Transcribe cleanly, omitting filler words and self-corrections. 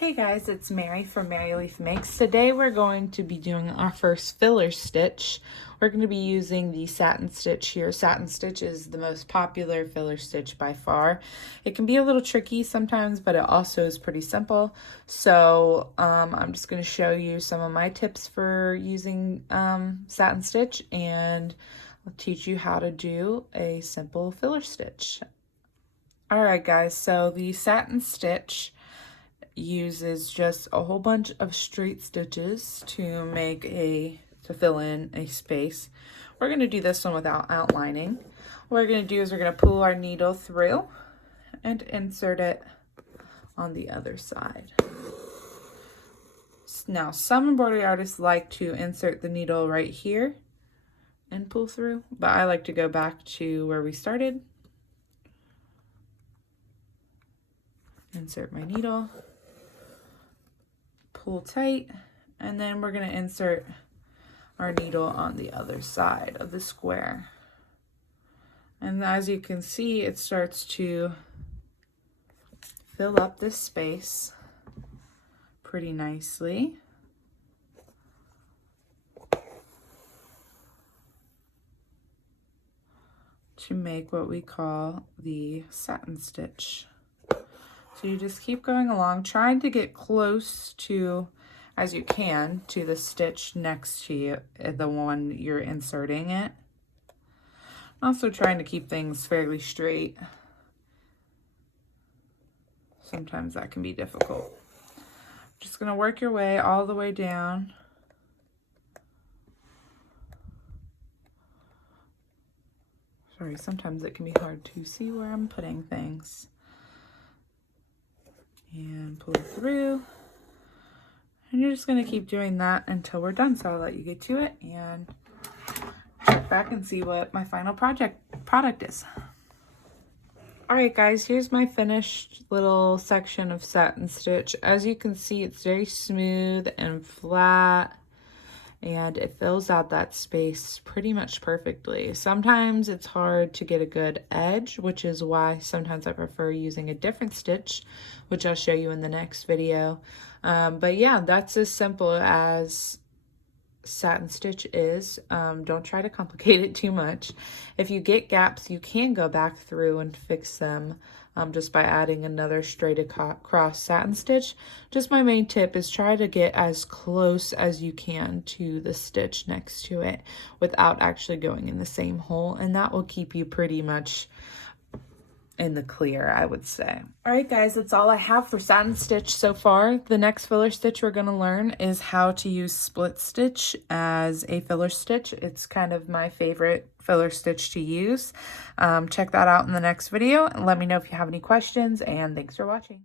Hey guys, it's Mary from Mary Leaf Makes. Today we're going to be doing our first filler stitch. We're going to be using the Satin Stitch here. Satin Stitch is the most popular filler stitch by far. It can be a little tricky sometimes, but it also is pretty simple. So I'm just going to show you some of my tips for using Satin Stitch, and I'll teach you how to do a simple filler stitch. Alright guys, so the Satin Stitch uses just a whole bunch of straight stitches to fill in a space. We're going to do this one without outlining. What we're going to do is we're going to pull our needle through and insert it on the other side. Now, some embroidery artists like to insert the needle right here and pull through, but I like to go back to where we started. Insert my needle, pull tight, and then we're going to insert our needle on the other side of the square. And as you can see, it starts to fill up this space pretty nicely. To make what we call the satin stitch. So you just keep going along, trying to get close to, as you can, to the stitch next to you, the one you're inserting it. Also trying to keep things fairly straight. Sometimes that can be difficult. Just going to work your way all the way down. Sorry, sometimes it can be hard to see where I'm putting things. And pull it through, and you're just going to keep doing that until we're done. So I'll let you get to it and check back and see what my final product is. Alright guys, here's my finished little section of satin stitch. As you can see, it's very smooth and flat, and it fills out that space pretty much perfectly. Sometimes it's hard to get a good edge, which is why sometimes I prefer using a different stitch, which I'll show you in the next video. But yeah, that's as simple as satin stitch is. Don't try to complicate it too much. If you get gaps, you can go back through and fix them just by adding another straight across satin stitch. Just my main tip is try to get as close as you can to the stitch next to it without actually going in the same hole, and that will keep you pretty much in the clear, I would say. All right guys, that's all I have for satin stitch so far. The next filler stitch we're going to learn is how to use split stitch as a filler stitch. It's kind of my favorite filler stitch to use. Check that out in the next video and let me know if you have any questions, and thanks for watching.